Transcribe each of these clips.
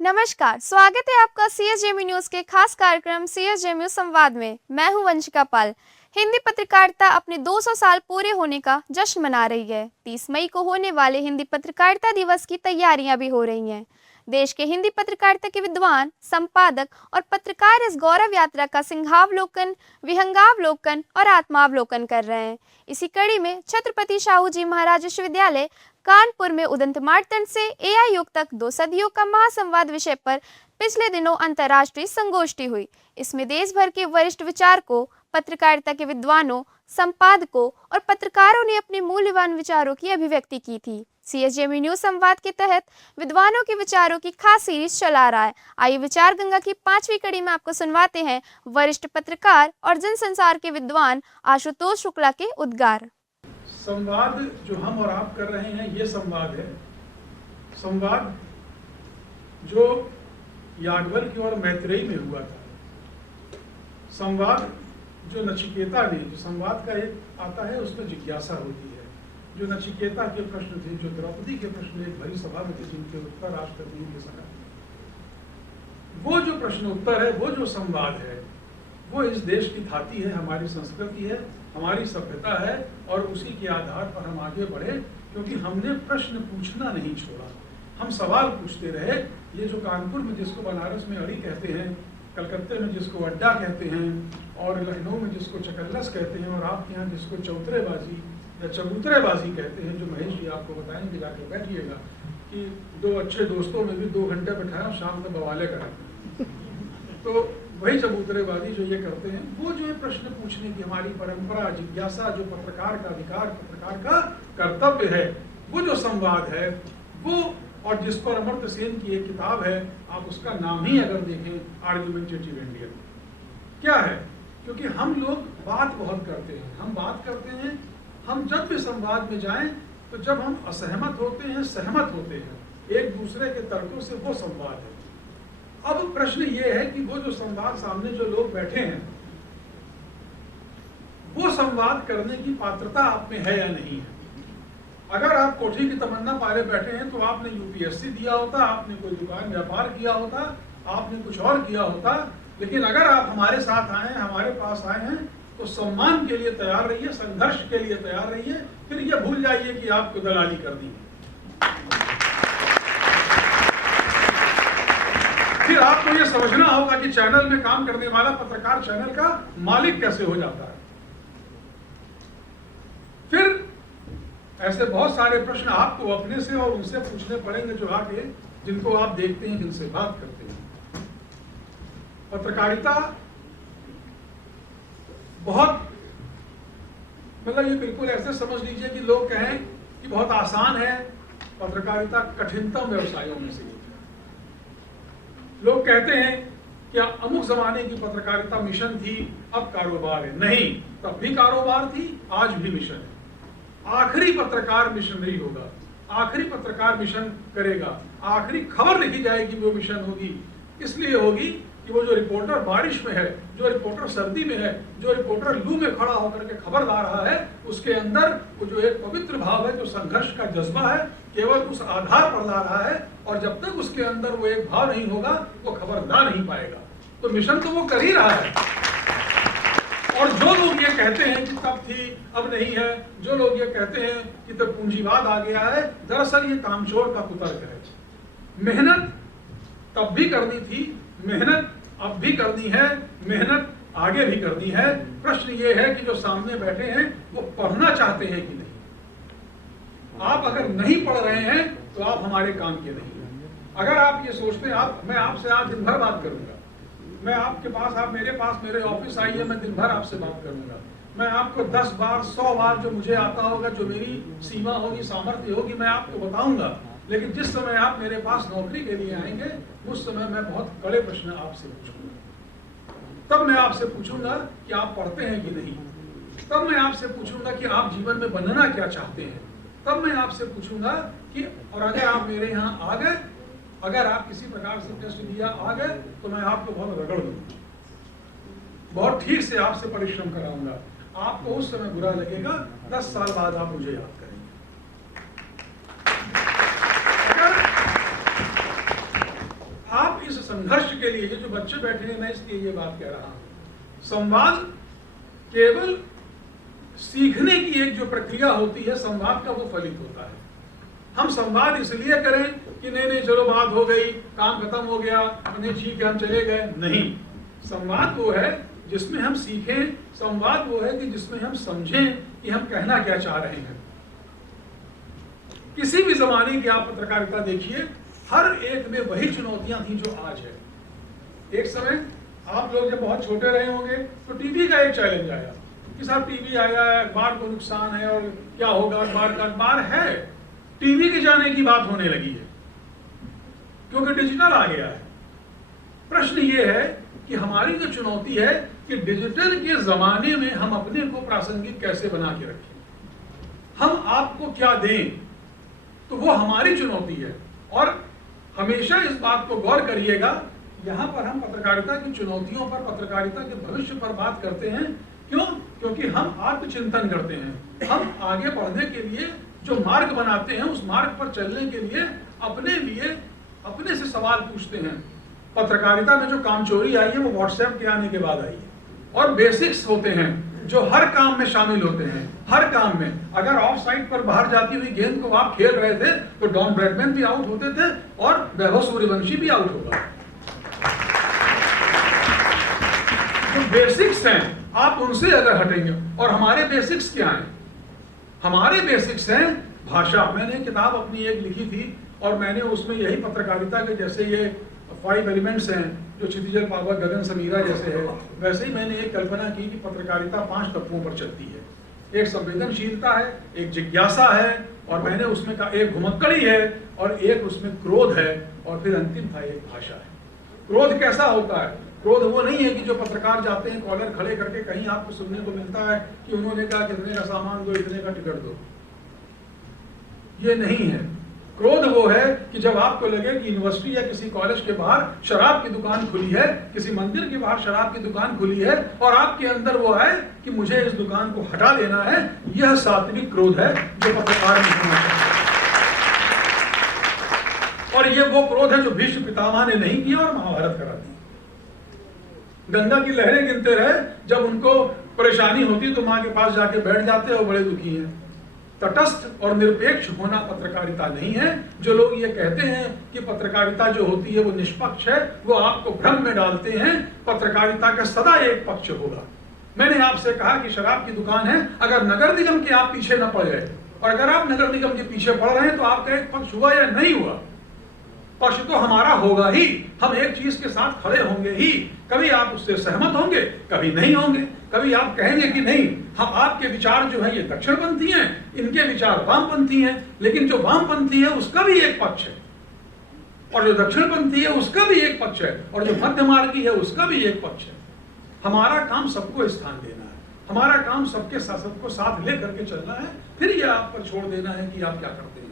नमस्कार, स्वागत है आपका सीएसजेएमयू न्यूज के खास कार्यक्रम सीएसजेएमयू संवाद में। मैं हूं वंशिका पाल। हिंदी पत्रकारिता अपने 200 साल पूरे होने का जश्न मना रही है। 30 मई को होने वाले हिंदी पत्रकारिता दिवस की तैयारियां भी हो रही हैं। देश के हिंदी पत्रकारिता के विद्वान, संपादक और पत्रकार इस गौरव यात्रा का सिंहावलोकन, विहंगावलोकन और आत्मावलोकन कर रहे हैं। इसी कड़ी में छत्रपति शाहू जी महाराज विश्वविद्यालय कानपुर में उदंत मार्तंड से एआई युग तक 2 सदियों का महासंवाद विषय पर पिछले दिनों अंतर्राष्ट्रीय संगोष्ठी हुई। इसमें देश भर के वरिष्ठ विचारकों, पत्रकारिता के विद्वानों, संपादकों और पत्रकारों ने अपने मूल्यवान विचारों की अभिव्यक्ति की थी। सीएसजेएमयू न्यूज संवाद के तहत विद्वानों के विचारों की खास सीरीज चला रहा है। आइए विचार गंगा की 5वीं कड़ी में आपको सुनवाते हैं वरिष्ठ पत्रकार और जनसंचार के विद्वान आशुतोष शुक्ला के उद्गार। संवाद जो हम और आप कर रहे हैं, ये संवाद है। संवाद जो याज्ञवल्क्य और मैत्रेयी में हुआ था। संवाद जो नचिकेता ने, जो संवाद का एक आता है, उसमें जिज्ञासा होती है। जो नचिकेता के प्रश्न थे, जो द्रौपदी के प्रश्न एक भरी सभा में थे, जिनके उत्तर राष्ट्र नहीं दे सका, वो जो प्रश्न उत्तर है, वो जो संवाद है, वो इस देश की धाती है, हमारी संस्कृति है, हमारी सभ्यता है, और उसी के आधार पर हम आगे बढ़े, क्योंकि हमने प्रश्न पूछना नहीं छोड़ा। हम सवाल पूछते रहे। ये जो कानपुर में जिसको बनारस में अड़ी कहते हैं, कलकत्ते में जिसको अड्डा कहते हैं, और लखनऊ में जिसको चकल्लस कहते हैं, और आपके यहाँ जिसको चौतरेबाजी या चबूतरेबाजी कहते हैं, जो महेश जी आपको बताएंगे, जाके बैठिएगा कि 2 अच्छे दोस्तों में भी 2 घंटे बैठाया, शाम में बवाले कराते हैं। तो वही चबूतरेबाजी जो ये करते हैं, वो जो है प्रश्न पूछने की हमारी परंपरा, जिज्ञासा, जो पत्रकार का अधिकार, पत्रकार का कर्तव्य है, वो जो संवाद है, वो, और जिस पर अमर्त्य सेन की एक किताब है, आप उसका नाम ही अगर देखें, आर्गुमेंटेटिव इंडिया, क्या है? क्योंकि हम लोग बात बहुत करते हैं, हम बात करते हैं। हम जब भी संवाद में जाएं, तो जब हम असहमत होते हैं, सहमत होते हैं एक दूसरे के तर्कों से, वो संवाद है। अब प्रश्न ये है कि वो जो संवाद, सामने जो लोग बैठे हैं, वो संवाद करने की पात्रता आप में है या नहीं है। अगर आप कोठी की तमन्ना पाले बैठे हैं, तो आपने यूपीएससी दिया होता, आपने कोई दुकान व्यापार किया होता, आपने कुछ और किया होता। लेकिन अगर आप हमारे साथ आए हैं, हमारे पास आए हैं, तो सम्मान के लिए तैयार रहिए, संघर्ष के लिए तैयार रहिए। फिर ये भूल जाइए कि आपको दलाली करनी है। फिर आपको ये समझना होगा कि चैनल में काम करने वाला पत्रकार चैनल का मालिक कैसे हो जाता है। फिर ऐसे बहुत सारे प्रश्न आपको अपने से और उनसे पूछने पड़ेंगे, जो आके, जिनको आप देखते हैं, जिनसे बात करते हैं। पत्रकारिता बहुत, मतलब ये बिल्कुल ऐसे समझ लीजिए कि लोग कहें कि बहुत आसान है। पत्रकारिता कठिनतम व्यवसायों में से एक है। लोग कहते हैं कि अमुक जमाने की पत्रकारिता मिशन थी, अब कारोबार है। नहीं, तब भी कारोबार थी, आज भी मिशन है। आखिरी पत्रकार मिशनरी होगा, आखिरी पत्रकार मिशन करेगा, आखिरी खबर लिखी जाएगी, वो मिशन होगी। इसलिए होगी कि वो जो रिपोर्टर बारिश में है, जो रिपोर्टर सर्दी में है, जो रिपोर्टर लू में खड़ा होकर के खबर ला रहा है, उसके अंदर वो जो एक पवित्र भाव है, जो संघर्ष का जज्बा है, केवल उस आधार पर ला रहा है। और जब तक उसके अंदर वो एक भाव नहीं होगा, वो खबर ला नहीं पाएगा। तो मिशन तो वो कर ही रहा है। और जो लोग ये कहते हैं कि तब थी, अब नहीं है, जो लोग ये कहते हैं कि तब पूंजीवाद आ गया है, दरअसल ये कामचोर का कुतर्क है। मेहनत तब भी करनी थी, मेहनत अब भी करनी है, मेहनत आगे भी करनी है। प्रश्न ये है कि जो सामने बैठे हैं, वो पढ़ना चाहते हैं कि नहीं। आप अगर नहीं पढ़ रहे हैं, तो आप हमारे काम के नहीं हैं। अगर आप ये सोचते हैं, मैं आपसे आज दिन भर बात करूंगा, मैं आपके पास, आप मेरे पास, मेरे ऑफिस आइए, मैं दिन भर आपसे बात करूंगा। मैं आपको 10 बार, 100 बार जो मुझे आता होगा, जो मेरी सीमा होगी, सामर्थ्य होगी, मैं आपको बताऊंगा। लेकिन जिस समय आप मेरे पास नौकरी के लिए आएंगे, उस समय मैं बहुत कड़े प्रश्न आपसे पूछूंगा। तब मैं आपसे पूछूंगा कि आप पढ़ते हैं कि नहीं। तब मैं आपसे पूछूंगा कि आप जीवन में बनना क्या चाहते हैं। तब मैं आपसे पूछूंगा कि, और अगर आप मेरे यहाँ आ गए, अगर आप किसी प्रकार से टेस्ट दिया आ गए, तो मैं आपको बहुत रगड़ दूंगा, बहुत ठीक से आपसे परिश्रम कराऊंगा। आपको उस समय बुरा लगेगा, 10 साल बाद आप मुझे याद करेंगे। संघर्ष के लिए, ये जो बच्चे बैठे हैं, मैं इसलिए ये बात कह रहा हूं, संवाद केवल सीखने की एक जो प्रक्रिया होती है, संवाद का वो फलित होता है। हम संवाद इसलिए करें कि नहीं चलो बात हो गई, काम खत्म हो गया, नहीं ठीक है हम चले गए, नहीं। संवाद वो है जिसमें हम सीखें, संवाद वो है कि जिसमें हम समझें कि हम कहना क्या चाह रहे हैं। किसी भी जमाने की आप पत्रकारिता देखिए, हर एक में वही चुनौतियां थी जो आज है। एक समय आप लोग जब बहुत छोटे रहे होंगे तो टीवी का एक चैलेंज आया कि साहब टीवी आया है, अखबार को नुकसान है और क्या होगा, अखबार है, टीवी के जाने की बात होने लगी है क्योंकि डिजिटल आ गया है। प्रश्न ये है कि हमारी जो चुनौती है कि डिजिटल के जमाने में हम अपने को प्रासंगिक कैसे बना के रखें, हम आपको क्या दें, तो वो हमारी चुनौती है। और हमेशा इस बात को गौर करिएगा, यहां पर हम पत्रकारिता की चुनौतियों पर, पत्रकारिता के भविष्य पर बात करते हैं। क्यों? क्योंकि हम आत्मचिंतन करते हैं, हम आगे बढ़ने के लिए जो मार्ग बनाते हैं, उस मार्ग पर चलने के लिए अपने से सवाल पूछते हैं। पत्रकारिता में जो कामचोरी आई है वो व्हाट्सएप के आने के बाद आई है, और बेसिक्स होते हैं जो हर काम में शामिल होते हैं। हर काम में अगर ऑफ साइड पर बाहर जाती हुई गेंद को आप खेल रहे थे तो डॉन ब्रैडमैन भी आउट होते थे और वैभव सूर्यवंशी भी आउट होगा। जो बेसिक्स हैं आप उनसे अगर हटेंगे, और हमारे बेसिक्स क्या हैं? हमारे बेसिक्स हैं भाषा। मैंने किताब अपनी एक लिखी थी और मैंने उसमें यही पत्रकारिता के जैसे ये 5 एलिमेंट्स हैं जो क्षितिजल पावक गगन समीरा जैसे है, वैसे ही मैंने एक कल्पना की कि पत्रकारिता 5 तत्वों पर चलती है। एक संवेदनशीलता है, एक जिज्ञासा है, और मैंने उसमें कहा एक घुमक्कड़ी है, और एक उसमें क्रोध है, और फिर अंतिम था एक भाषा है। क्रोध कैसा होता है? क्रोध वो नहीं है कि जो पत्रकार जाते हैं कॉलर खड़े करके, कहीं आपको सुनने को मिलता है कि उन्होंने कहा कितने का सामान दो, इतने का टिकट दो, ये नहीं है। क्रोध वो है कि जब आपको लगे कि यूनिवर्सिटी या किसी कॉलेज के बाहर शराब की दुकान खुली है, किसी मंदिर के बाहर शराब की दुकान खुली है, और आपके अंदर वो आए कि मुझे इस दुकान को हटा देना है, यह सात्विक क्रोध है जो पत्रकार में होना चाहिए। और ये वो क्रोध है जो भीष्म पितामह ने नहीं किया और महाभारत करा दी। गंगा की लहरें गिनते रहे, जब उनको परेशानी होती तो मां के पास जाके बैठ जाते और बड़े दुखी हैं। तटस्थ और निरपेक्ष होना पत्रकारिता नहीं है। जो लोग ये कहते हैं कि पत्रकारिता जो होती है वो निष्पक्ष है, वो आपको भ्रम में डालते हैं। पत्रकारिता का सदा एक पक्ष होगा। मैंने आपसे कहा कि शराब की दुकान है, अगर नगर निगम के आप पीछे न पड़ गए, और अगर आप नगर निगम के पीछे पड़ रहे हैं तो आपका एक पक्ष हुआ या नहीं हुआ? पक्ष तो हमारा होगा ही। हम एक चीज के साथ खड़े होंगे ही। कभी आप उससे सहमत होंगे, कभी नहीं होंगे। कभी आप कहेंगे कि नहीं, हम आपके विचार जो है ये दक्षिणपंथी हैं, इनके विचार वामपंथी हैं। लेकिन जो वामपंथी है उसका भी एक पक्ष है, और जो दक्षिणपंथी है उसका भी एक पक्ष है, और जो मध्य मार्गी है उसका भी एक पक्ष है। हमारा काम सबको स्थान देना है, हमारा काम सबके सबको साथ ले करके चलना है, फिर ये आप पर छोड़ देना है कि आप क्या करते हैं।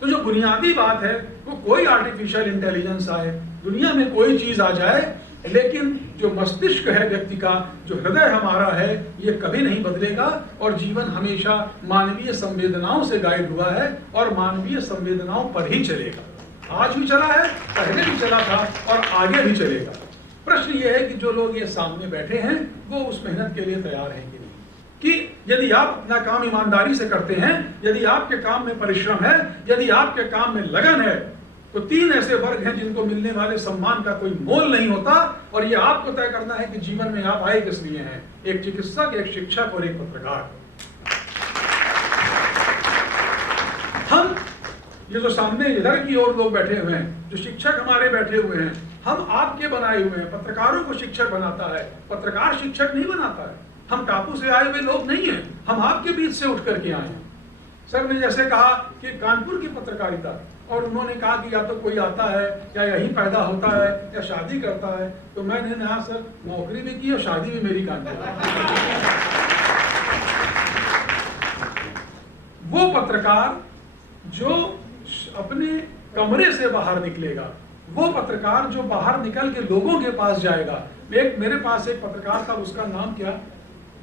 तो जो बुनियादी बात है वो कोई आर्टिफिशियल इंटेलिजेंस आए, दुनिया में कोई चीज आ जाए, लेकिन जो मस्तिष्क है व्यक्ति का, जो हृदय हमारा है, ये कभी नहीं बदलेगा। और जीवन हमेशा मानवीय संवेदनाओं से गाइड हुआ है और मानवीय संवेदनाओं पर ही चलेगा। आज भी चला है, पहले भी चला था और आगे भी चलेगा। प्रश्न ये है कि जो लोग ये सामने बैठे हैं वो उस मेहनत के लिए तैयार हैं कि नहीं, कि यदि आप अपना काम ईमानदारी से करते हैं, यदि आपके काम में परिश्रम है, यदि आपके काम में लगन है, तो 3 ऐसे वर्ग हैं जिनको मिलने वाले सम्मान का कोई मोल नहीं होता। और ये आपको तय करना है कि जीवन में आप आए किस लिए हैं। एक चिकित्सक, एक शिक्षक और एक पत्रकार। हम ये जो सामने इधर की ओर लोग बैठे हुए हैं, जो शिक्षक हमारे बैठे हुए हैं, हम आपके बनाए हुए हैं। पत्रकारों को शिक्षक बनाता है, पत्रकार शिक्षक नहीं बनाता है। हम टापू से आए हुए लोग नहीं हैं, हम आपके बीच से उठ करके आए हैं। सर ने जैसे कहा कि कानपुर की पत्रकारिता, और उन्होंने कहा कि या तो कोई आता है या यहीं पैदा होता है या शादी करता है, तो मैंने कहा सर नौकरी भी की और शादी भी मेरी कानपुर। वो पत्रकार जो अपने कमरे से बाहर निकलेगा, वो पत्रकार जो बाहर निकल के लोगों के पास जाएगा। एक मेरे पास एक पत्रकार था, उसका नाम क्या,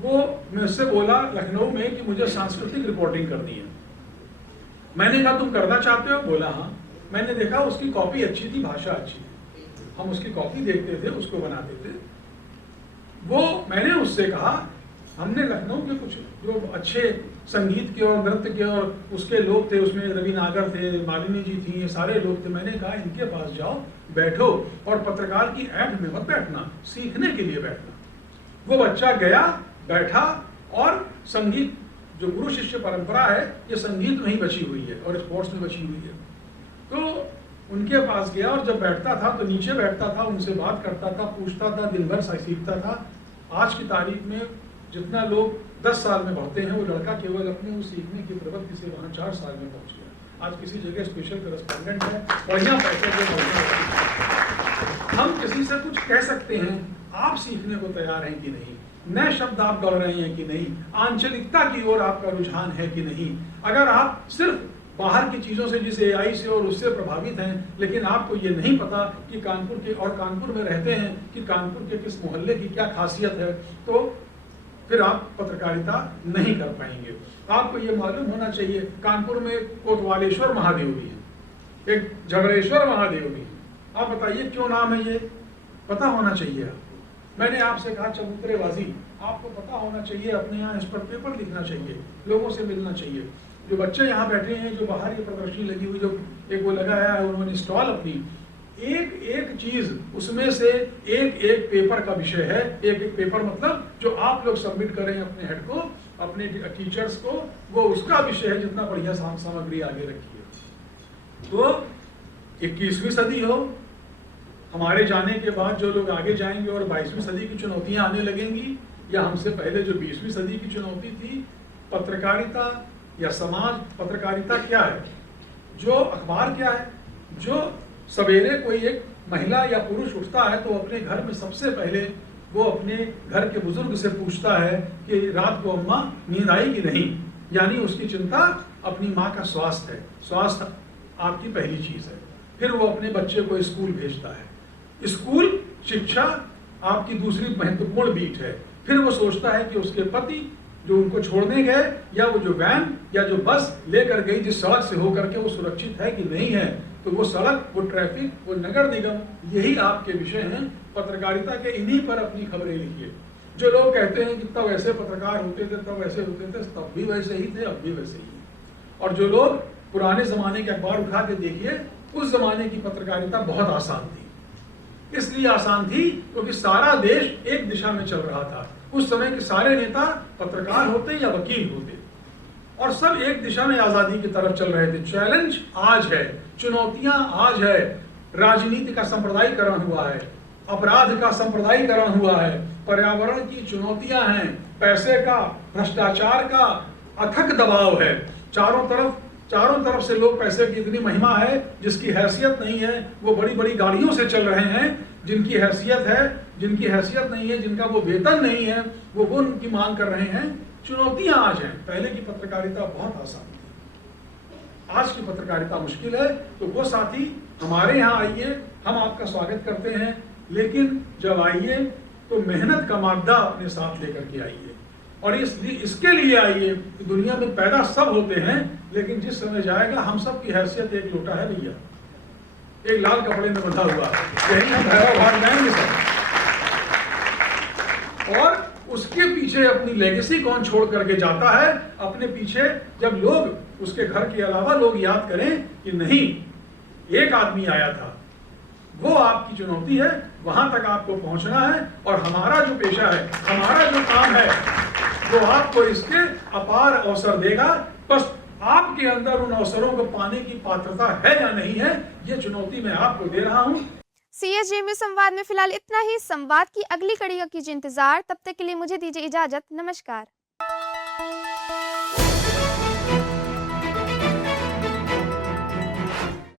वो मुझसे बोला लखनऊ में कि मुझे सांस्कृतिक रिपोर्टिंग करनी है। मैंने कहा तुम करना चाहते हो? बोला हाँ। मैंने देखा उसकी कॉपी अच्छी थी, भाषा अच्छी थी। हम उसकी कॉपी देखते थे, उसको बनाते थे। वो मैंने उससे कहा, हमने लखनऊ के कुछ जो अच्छे संगीत के और नृत्य के और उसके लोग थे, उसमें रवि नागर थे, मालिनी जी थी, ये सारे लोग थे। मैंने कहा इनके पास जाओ, बैठो और पत्रकार की ऐड में मत बैठना, सीखने के लिए बैठना। वो बच्चा गया, बैठा और संगीत जो गुरु शिष्य परंपरा है, ये संगीत में ही बची हुई है और स्पोर्ट्स में बची हुई है। तो उनके पास गया और जब बैठता था तो नीचे बैठता था, उनसे बात करता था, पूछता था, दिन भर सीखता था। आज की तारीख में जितना लोग 10 साल में बढ़ते हैं, वो लड़का केवल अपने उस सीखने की प्रवृत्ति से वहाँ 4 साल में पहुँच गया। आज किसी जगह स्पेशल करस्पॉन्डेंट है, बढ़िया पैसे के। हम किसी से कुछ कह सकते हैं, आप सीखने को तैयार हैं कि नहीं, नए शब्द आप गढ़ रहे हैं कि नहीं, आंचलिकता की ओर आपका रुझान है कि नहीं। अगर आप सिर्फ बाहर की चीज़ों से, जिस AI से और उससे प्रभावित हैं, लेकिन आपको ये नहीं पता कि कानपुर के, और कानपुर में रहते हैं, कि कानपुर के किस मोहल्ले की क्या खासियत है, तो फिर आप पत्रकारिता नहीं कर पाएंगे। आपको ये मालूम होना चाहिए, कानपुर में कोतवालेश्वर महादेव भी है, एक झगड़ेश्वर महादेव भी है। आप बताइए क्यों नाम है ये, पता होना चाहिए आपको। मैंने आपसे कहा चबूतरेबाजी, आपको पता होना चाहिए, अपने यहाँ इस पर पेपर लिखना चाहिए, लोगों से मिलना चाहिए। जो बच्चे यहाँ बैठे हैं, जो बाहर ये प्रदर्शनी लगी हुई, जो एक वो लगाया है उन्होंने स्टॉल अपनी, एक एक चीज उसमें से एक एक पेपर का विषय है। एक एक पेपर मतलब जो आप लोग सबमिट करें अपने हेड को, अपने टीचर्स को, वो उसका विषय है। जितना बढ़िया सामग्री आगे रखी है। तो 21वीं सदी हो, हमारे जाने के बाद जो लोग आगे जाएंगे और 22वीं सदी की चुनौतियां आने लगेंगी, या हमसे पहले जो 20वीं सदी की चुनौती थी, पत्रकारिता या समाज। पत्रकारिता क्या है, जो अखबार क्या है, जो सवेरे कोई एक महिला या पुरुष उठता है तो अपने घर में सबसे पहले वो अपने घर के बुजुर्ग से पूछता है कि रात को अम्मा नींद आई कि नहीं, यानी उसकी चिंता अपनी माँ का स्वास्थ्य है। स्वास्थ्य आपकी पहली चीज है। फिर वो अपने बच्चे को स्कूल भेजता है, स्कूल शिक्षा आपकी दूसरी महत्वपूर्ण बीट है। फिर वो सोचता है कि उसके पति जो उनको छोड़ने गए, या वो जो वैन या जो बस लेकर गई जिस सड़क से होकर के, वो सुरक्षित है कि नहीं है। तो वो सड़क, वो ट्रैफिक, वो नगर निगम, यही आपके विषय हैं। पत्रकारिता के इन्हीं पर अपनी खबरें लिखिए। जो लोग कहते हैं कि तब ऐसे पत्रकार होते थे, तब ऐसे होते थे, तब भी वैसे ही थे, अब भी वैसे ही है। और जो लोग पुराने जमाने के अखबार उठा के देखिए, उस जमाने की पत्रकारिता बहुत आसान थी। इसलिए आसान थी क्योंकि सारा देश एक दिशा में चल रहा था। उस समय के सारे नेता पत्रकार होते या वकील होते, और सब एक दिशा में आजादी की तरफ चल रहे थे। चैलेंज आज है, चुनौतियां आज है। राजनीति का सांप्रदायिकरण हुआ है, अपराध का सांप्रदायिकरण हुआ है, पर्यावरण की चुनौतियां हैं, पैसे का, भ्रष्टाचार का अथक दबाव है। चारों तरफ से लोग पैसे की इतनी महिमा है, जिसकी हैसियत नहीं है वो बड़ी बड़ी गाड़ियों से चल रहे हैं। जिनकी हैसियत है, जिनकी हैसियत नहीं है, जिनका वो वेतन नहीं है, वो उनकी मांग कर रहे हैं। चुनौतियां आज हैं। पहले की पत्रकारिता बहुत आसान थी, आज की पत्रकारिता मुश्किल है। तो वो साथी हमारे यहाँ आइए, हम आपका स्वागत करते हैं, लेकिन जब आइए तो मेहनत का मादा अपने साथ लेकर के आइए। और इसके लिए आइए कि दुनिया में पैदा सब होते हैं, लेकिन जिस समय जाएगा हम सब की हैसियत एक लोटा है भैया, एक लाल कपड़े में बंधा हुआ, यही हम भैरव भाग जाएंगे सब। और उसके पीछे अपनी लेगेसी कौन छोड़ करके जाता है, अपने पीछे जब लोग उसके घर के अलावा लोग याद करें कि नहीं एक आदमी आया था, वो आपकी चुनौती है। वहां तक आपको पहुंचना है, और हमारा जो पेशा है, हमारा जो काम है, वो आपको इसके अपार अवसर देगा। बस आपके अंदर उन अवसरों को पाने की पात्रता है या नहीं है, ये चुनौती मैं आपको दे रहा हूं। CSJMU संवाद में फिलहाल इतना ही। संवाद की अगली कड़ी का कीजिए इंतजार। तब तक के लिए मुझे दीजिए इजाजत। नमस्कार।